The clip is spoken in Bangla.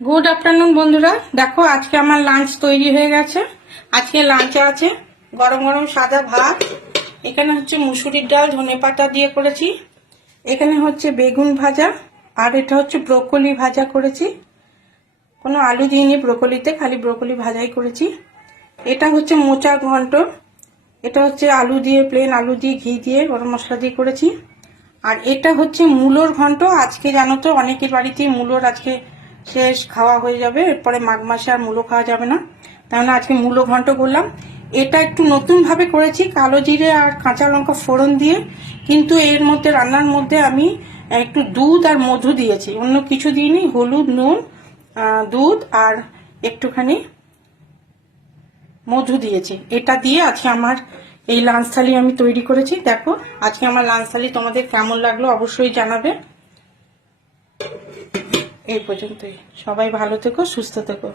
গুড আফটারনুন বন্ধুরা, দেখো আজকে আমার লাঞ্চ তৈরি হয়ে গেছে। আজকে লাঞ্চে আছে গরম গরম সাদা ভাত, এখানে হচ্ছে মুসুরির ডাল ধনেপাতা দিয়ে করেছি, এখানে হচ্ছে বেগুন ভাজা, আর এটা হচ্ছে ব্রোকলি ভাজা করেছি। কোনো আলু দিইনি ব্রোকলিতে, খালি ব্রোকলি ভাজাই করেছি। এটা হচ্ছে মোচা ঘন্ট, এটা হচ্ছে আলু দিয়ে, প্লেন আলু দিয়ে ঘি দিয়ে গরম মশলা দিয়ে করেছি। আর এটা হচ্ছে মূলোর ঘন্ট। আজকে জানো তো অনেকের বাড়িতেই মূলোর আজকে শেষ, খাওয়া হয়ে যাবে, এরপরে মাঘ মাসে আর মূলো খাওয়া যাবে না, তাই না আজকে মূলো ঘন্ট করলাম। এটা একটু নতুন ভাবে করেছি, কালো জিরে আর কাঁচা লঙ্কা ফোড়ন দিয়ে, কিন্তু এর মধ্যে রান্নার মধ্যে আমি একটু দুধ আর মধু দিয়েছি, অন্য কিছু দিইনি। হলুদ, নুন, দুধ আর একটুখানি মধু দিয়েছি। এটা দিয়ে আজকে আমার এই লাঞ্চ থালি আমি তৈরি করেছি। দেখো আজকে আমার লাঞ্চ থালি তোমাদের কেমন লাগলো অবশ্যই জানাবে। এই পর্যন্তই, সবাই ভালো থেকো, সুস্থ থেকো।